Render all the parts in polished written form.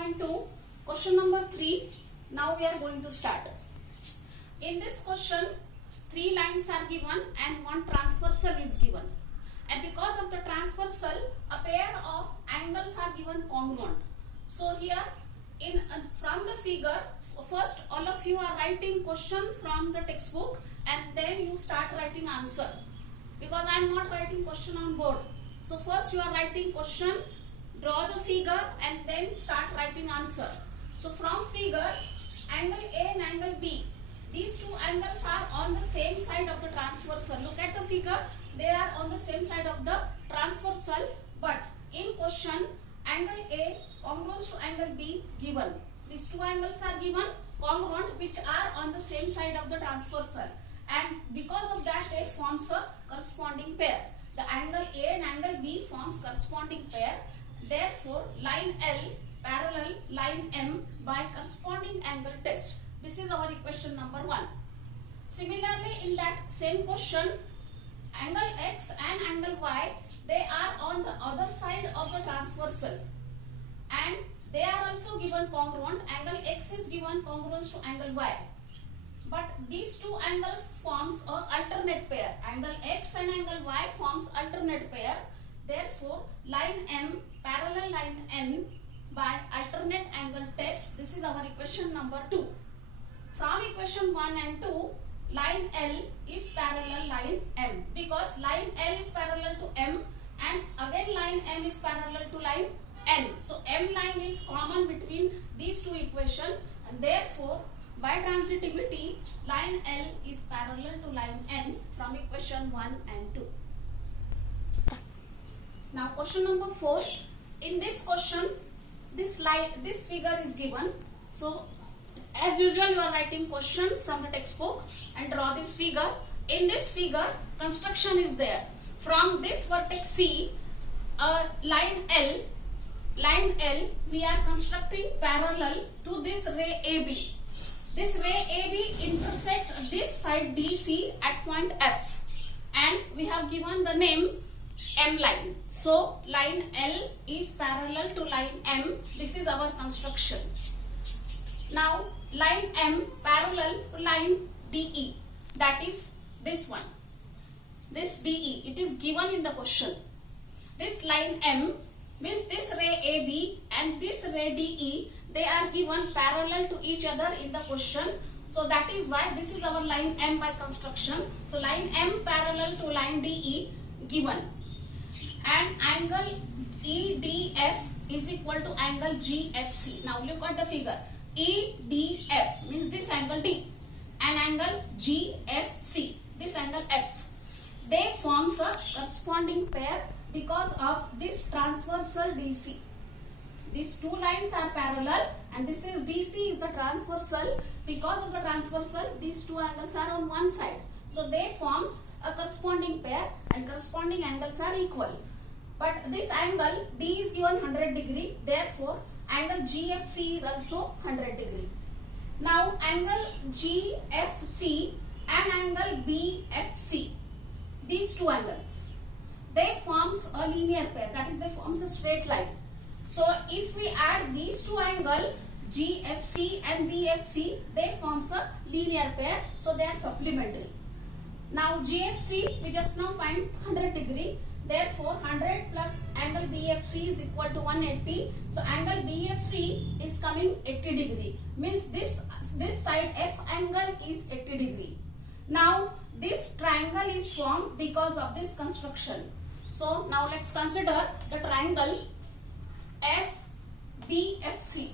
1.2, question number 3. Now we are going to start. In this question, 3 lines are given and one transversal is given. And because of the transversal, a pair of angles are given congruent. So here, from the figure, first all of you are writing question from the textbook and then you start writing answer. Because I am not writing question on board. So first you are writing question, draw the figure and then start writing answer. So from figure, angle A and angle B, these two angles are on the same side of the transversal. Look at the figure, they are on the same side of the transversal, but in question, angle A congruent to angle B given. These two angles are given congruent, which are on the same side of the transversal, and because of that they forms a corresponding pair. The angle A and angle B forms corresponding pair. Therefore, line L parallel line M by corresponding angle test. This is our equation number 1. Similarly, in that same question, angle X and angle Y, they are on the other side of the transversal and they are also given congruent. Angle X is given congruent to angle Y. But these two angles forms a alternate pair. Angle X and angle Y forms alternate pair. Therefore, line M parallel line N by alternate angle test. This is our equation number 2. From equation 1 and 2, line L is parallel line M, because line L is parallel to M and again line M is parallel to line N. So M line is common between these two equations, and therefore by transitivity line L is parallel to line N from equation 1 and 2. Now question number 4. In this question, this figure is given. So as usual, you are writing question from the textbook and draw this figure. In this figure, construction is there. From this vertex C, line L, we are constructing parallel to this ray AB. This ray AB intersect this side DC at point F, and we have given the name M line. So line L is parallel to line M. This is our construction. Now line M parallel to line DE, that is this one, this DE, it is given in the question. This line M means this ray AB and this ray DE, they are given parallel to each other in the question. So that is why this is our line M by construction. So line M parallel to line DE given, and angle EDF is equal to angle GFC. Now look at the figure. EDF means this angle D and angle GFC, this angle F. They forms a corresponding pair because of this transversal DC. These two lines are parallel and this is DC is the transversal. Because of the transversal, these two angles are on one side. So they forms a corresponding pair and corresponding angles are equal. But this angle D is given 100 degree. Therefore, angle GFC is also 100 degree. Now angle GFC and angle BFC, these two angles, they forms a linear pair, that is they forms a straight line. So if we add these two angles GFC and BFC, they forms a linear pair, so they are supplementary. Now GFC we just now find 100 degree. Therefore, 100 plus angle BFC is equal to 180. So angle BFC is coming 80 degree. Means this side F angle is 80 degree. Now this triangle is formed because of this construction. So now let's consider the triangle FBFC.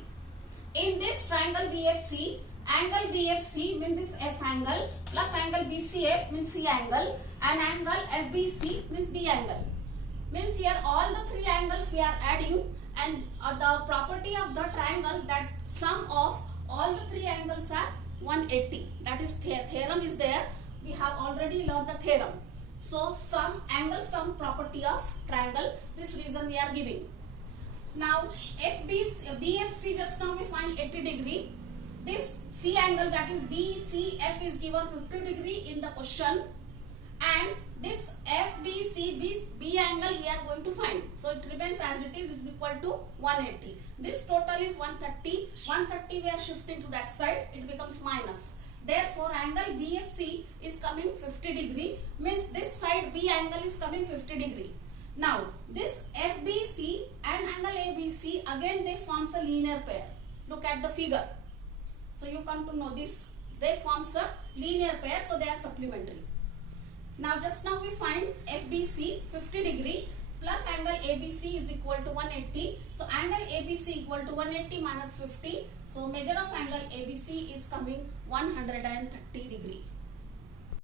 In this triangle BFC, angle BFC means this F angle plus angle BCF means C angle, and angle FBC means B angle. Means here all the three angles we are adding, and the property of the triangle that sum of all the three angles are 180. That is theorem is there. We have already learned the theorem. So sum angle sum property of triangle, this reason we are giving. Now BFC just now we find 80 degree. This C angle, that is BCF, is given 50 degree in the question, and this FBC, B angle we are going to find. So it remains as it is equal to 180. This total is 130. 130 we are shifting to that side, it becomes minus. Therefore, angle BFC is coming 50 degree, means this side B angle is coming 50 degree. Now, this FBC and angle ABC, again they forms a linear pair. Look at the figure. So you come to know this, they forms a linear pair, so they are supplementary. Now just now we find FBC 50 degree plus angle ABC is equal to 180. So angle ABC equal to 180 minus 50. So measure of angle ABC is coming 130 degree.